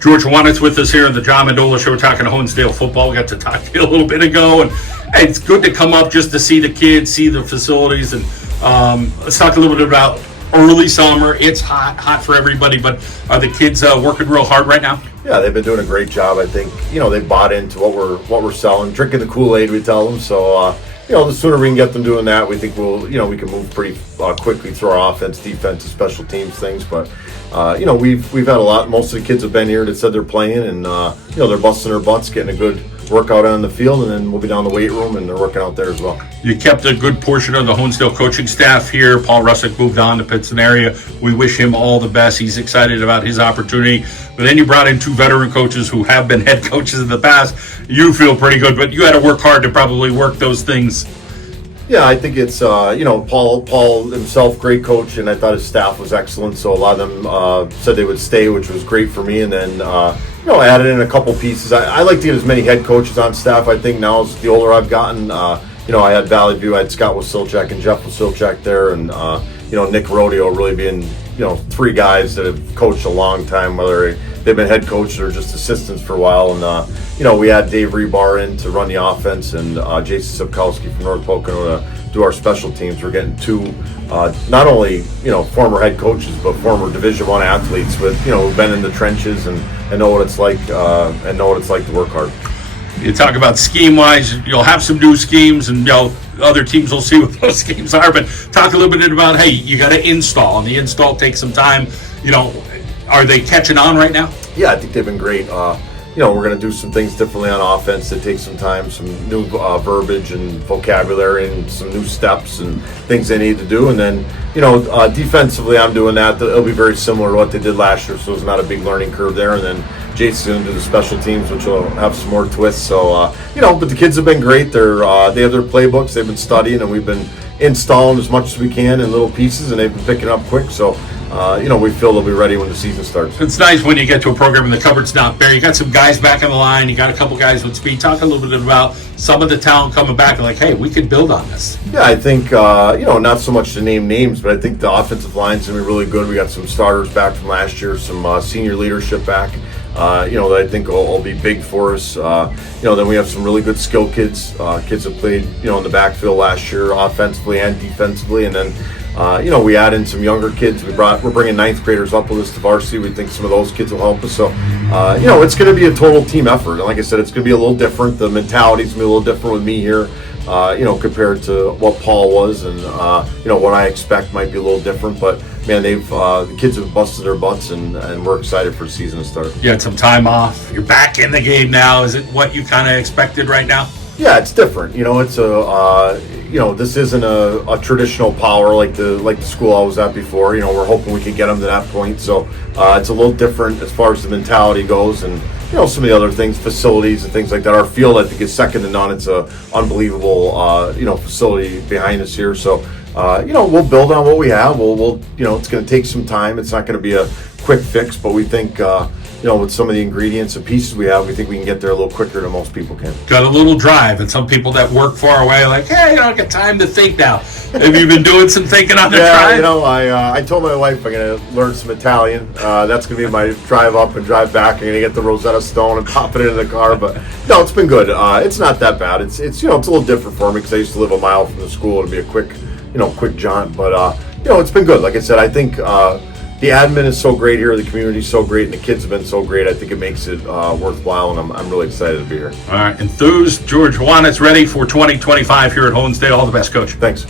George Howanitz with us here on the John Mendola Show. We're talking Howantsdale football. We got to talk to you a little bit ago, and hey, it's good to come up just to see the kids, see the facilities, and let's talk a little bit about early summer. It's hot for everybody, but are the kids working real hard right now? Yeah, they've been doing a great job. I think they bought into what we're selling, drinking the Kool-Aid, we tell them. So the sooner we can get them doing that, we think we can move pretty quickly through our offense, defense, and special teams things. But we've had a lot. Most of the kids have been here that said they're playing, and they're busting their butts, getting a good workout on the field, and then we'll be down the weight room, and they're working out there as well. You kept a good portion of the Howantsdale coaching staff here. Paul Russick moved on to Pittston area. We wish him all the best. He's excited about his opportunity. But then you brought in two veteran coaches who have been head coaches in the past. You feel pretty good, but you had to work hard to probably work those things. Yeah, I think it's, Paul himself, great coach, and I thought his staff was excellent. So a lot of them said they would stay, which was great for me. And then, I added in a couple pieces. I like to get as many head coaches on staff. I think now, as the older I've gotten, I had Valley View, I had Scott Wasilchak and Jeff Wasilchak there, and, Nick Rodeo really being, three guys that have coached a long time, whether they've been head coaches or just assistants for a while. And, we had Dave Rebar in to run the offense, and Jason Sapkowski from North Pocono to do our special teams. We're getting two, not only, former head coaches, but former Division I athletes with, who've been in the trenches and know what it's like, to work hard. You talk about scheme-wise, you'll have some new schemes, and other teams will see what those schemes are. But talk a little bit about, hey, you got to install, and the install takes some time. Are they catching on right now? Yeah, I think they've been great. We're going to do some things differently on offense that take some time, some new verbiage and vocabulary, and some new steps and things they need to do. And then, defensively, I'm doing that. It'll be very similar to what they did last year, so there's not a big learning curve there. And then Jason's going to do the special teams, which will have some more twists. So, but the kids have been great. They have their playbooks. They've been studying, and we've been installing as much as we can in little pieces, and they've been picking up quick. So, we feel they'll be ready when the season starts. It's nice when you get to a program and the cupboard's not bare. You got some guys back on the line. You got a couple guys with speed. Talk a little bit about some of the talent coming back and like, hey, we could build on this. Yeah, I think, not so much to name names, but I think the offensive line's going to be really good. We got some starters back from last year, some senior leadership back, that I think will be big for us. Then we have some really good skill kids. Kids that played, in the backfield last year, offensively and defensively. And then, we add in some younger kids. We're bringing ninth graders up with us to varsity. We think some of those kids will help us. So, it's going to be a total team effort. And like I said, it's going to be a little different. The mentality's going to be a little different with me here, compared to what Paul was. And, what I expect might be a little different. But, man, the kids have busted their butts, and we're excited for the season to start. You had some time off. You're back in the game now. Is it what you kind of expected right now? Yeah, it's different. It's this isn't a traditional power like the school I was at before. We're hoping we can get them to that point. So it's a little different as far as the mentality goes, and some of the other things, facilities and things like that. Our field, I think, is second to none. It's a unbelievable facility behind us here. So we'll build on what we have. We'll it's going to take some time. It's not going to be a quick fix, but we think. With some of the ingredients and pieces we have, we think we can get there a little quicker than most people can. Got a little drive, and some people that work far away are like, hey, I don't get time to think now. Have you been doing some thinking on the drive? I told my wife I'm going to learn some Italian. That's going to be my drive up and drive back. I'm going to get the Rosetta Stone and pop it into the car. But no, it's been good. It's not that bad. It's a little different for me because I used to live a mile from the school. It'd be a quick jaunt. But it's been good. Like I said, I think. The admin is so great here, the community is so great, and the kids have been so great. I think it makes it worthwhile, and I'm really excited to be here. All right, enthused George Howanitz ready for 2025 here at Howantsdale. All the best, Coach. Thanks.